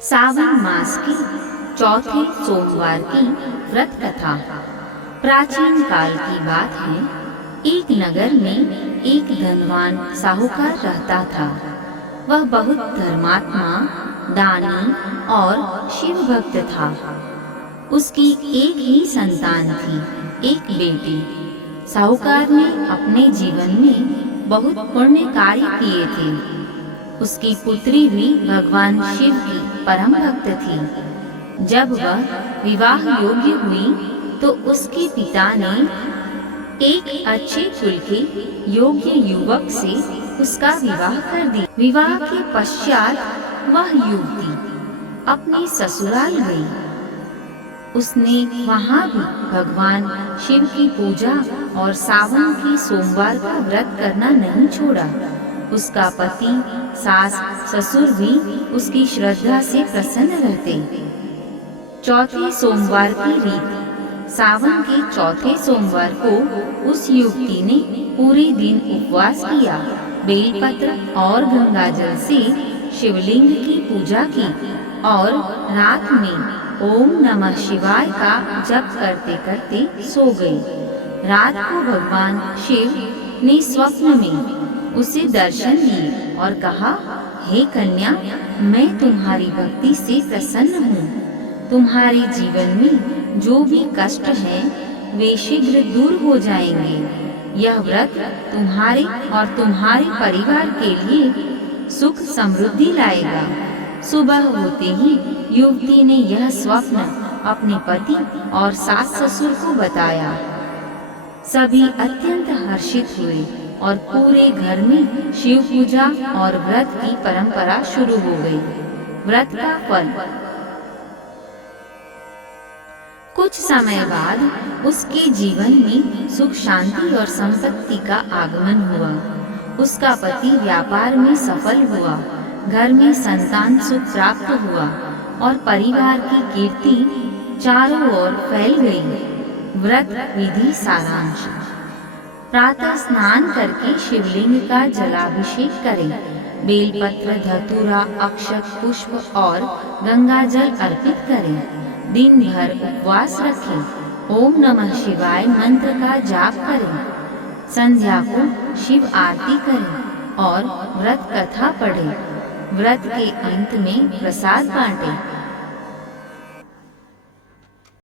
सावन मास के चौथे सोमवार की व्रत कथा। प्राचीन काल की बात है। एक नगर में एक धनवान साहूकार रहता था। वह बहुत धर्मात्मा, दानी और शिव भक्त था। उसकी एक ही संतान थी, एक बेटी। साहूकार ने अपने जीवन में बहुत पुण्य कार्य किए थे। उसकी पुत्री भी भगवान शिव की परम भक्त थी। जब वह विवाह योग्य हुई तो उसके पिता ने एक अच्छे कुल के योग्य युवक से उसका विवाह कर दिया। विवाह के पश्चात वह युवती अपने ससुराल गई। उसने वहाँ भी भगवान शिव की पूजा और सावन के सोमवार का व्रत करना नहीं छोड़ा। उसका पति, सास, ससुर भी उसकी श्रद्धा से प्रसन्न रहते। चौथे सोमवार की रीत। सावन के चौथे सोमवार को उस युवती ने पूरे दिन उपवास किया, बेलपत्र और गंगाजल से शिवलिंग की पूजा की और रात में ओम नमः शिवाय का जप करते करते सो गई। रात को भगवान शिव ने स्वप्न में उसे दर्शन दिए और कहा, हे कन्या, मैं तुम्हारी भक्ति से प्रसन्न हूँ। तुम्हारे जीवन में जो भी कष्ट है वे शीघ्र दूर हो जाएंगे। यह व्रत तुम्हारे और तुम्हारे परिवार के लिए सुख समृद्धि लाएगा। सुबह होते ही युवती ने यह स्वप्न अपने पति और सास ससुर को बताया। सभी अत्यंत हर्षित हुए और पूरे घर में शिव पूजा और व्रत की परंपरा शुरू हो गई। व्रत का फल। कुछ समय बाद उसके जीवन में सुख शांति और संपत्ति का आगमन हुआ। उसका पति व्यापार में सफल हुआ, घर में संतान सुख प्राप्त हुआ और परिवार की कीर्ति चारों ओर फैल गई। व्रत विधि सारांश। प्रातः स्नान करके शिवलिंग का जलाभिषेक करें। बेलपत्र, धतूरा, अक्षत, पुष्प और गंगाजल अर्पित करें। दिन भर उपवास रखें। ओम नमः शिवाय मंत्र का जाप करें। संध्या को शिव आरती करें और व्रत कथा पढ़ें। व्रत के अंत में प्रसाद बांटें।